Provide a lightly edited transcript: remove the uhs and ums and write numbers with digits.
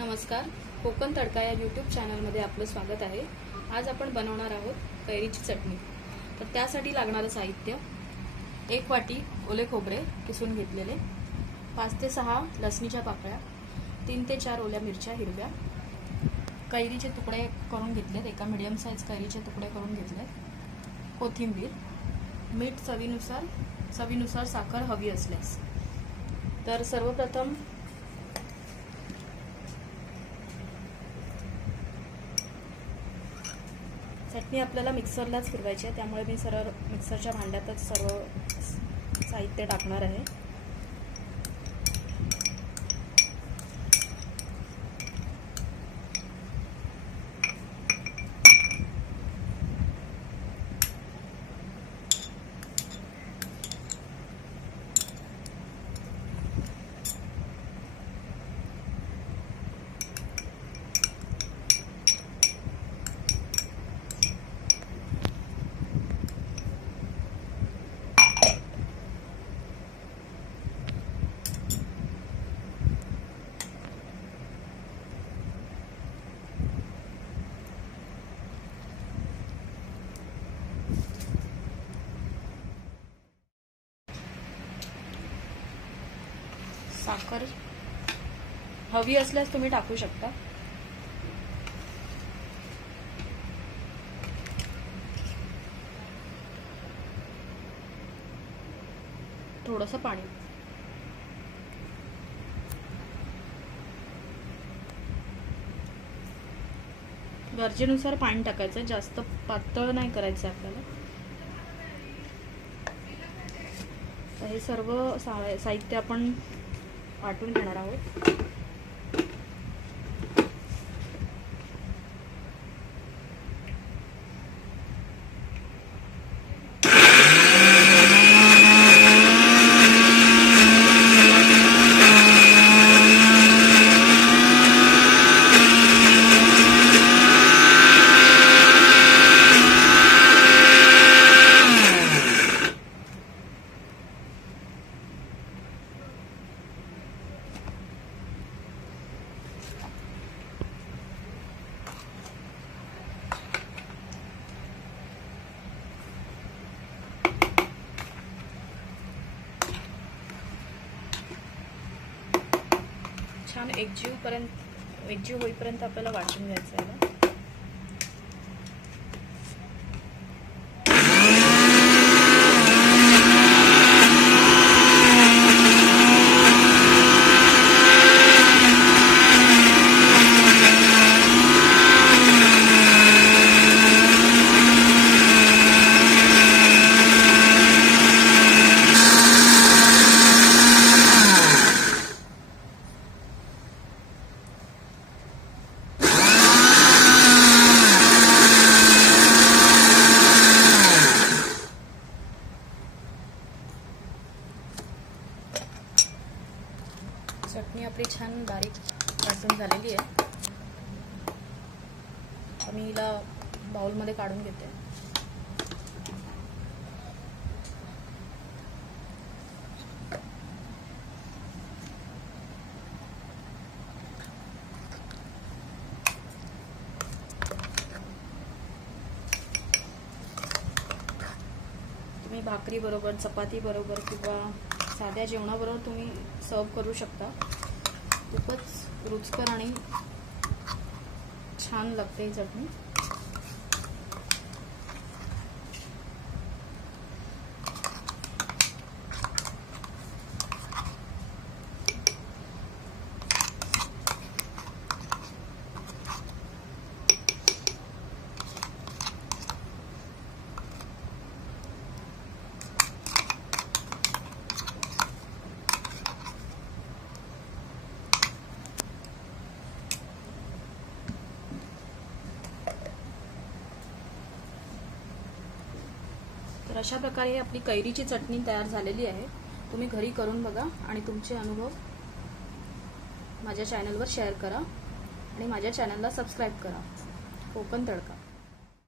नमस्कार, कोकण तडका या यूट्यूब चॅनलमध्ये आपलं स्वागत आहे। आज आपण बनवणार आहोत कैरीची चटणी। तर त्यासाठी लागणारं साहित्य 1 वाटी ओले खोबरे किसून घेतलेले, 5 ते 6 लसणीच्या पाकळ्या, 3 ते 4 ओल्या मिरच्या हिरव्या, कैरीचे तुकडे करून घेतलेत, एका मीडियम साइज कैरीचे तुकडे करून घेतलेत, कोथिंबीर, मीठ चवीनुसार साखर हवी असल्यास। तर सर्वप्रथम चटणी आपल्याला मिक्सरलाच फिरवायची आहे, त्यामुळे मी सरळ मिक्सरच्या भांड्यातच सर्व साहित्य टाकणार आहे। साखर हवी असल्यास तुम्ही टाकू शकता। थोडंसं पाणी, गरजेनुसार पाणी टाकायचं, जास्त पातळ नाही करायचं आपल्याला। हे सर्व साहित्य आपण वाटून घेणार आहोत। छान एकजीव होईपर्यंत आपल्याला वाटून घ्यायचं आहे। चटणी आपली छान बारीक वाटून झालेली आहे। मी हिला बाउलमध्ये काढून घेते। तुम्ही भाकरी बरोबर, चपाती बरोबर किंवा साध्या जेवणाबरोबर तुम्ही सर्व करू शकता। खूपच रुचकर आणि छान लागते ही चटणी। तर अशा प्रकारे आपली कैरीची चटणी तयार झालेली आहे। तुम्ही घरी करून बघा आणि तुमचे अनुभव माझ्या चॅनलवर शेअर करा आणि माझ्या चॅनलला सबस्क्राइब करा। कोकण तडका।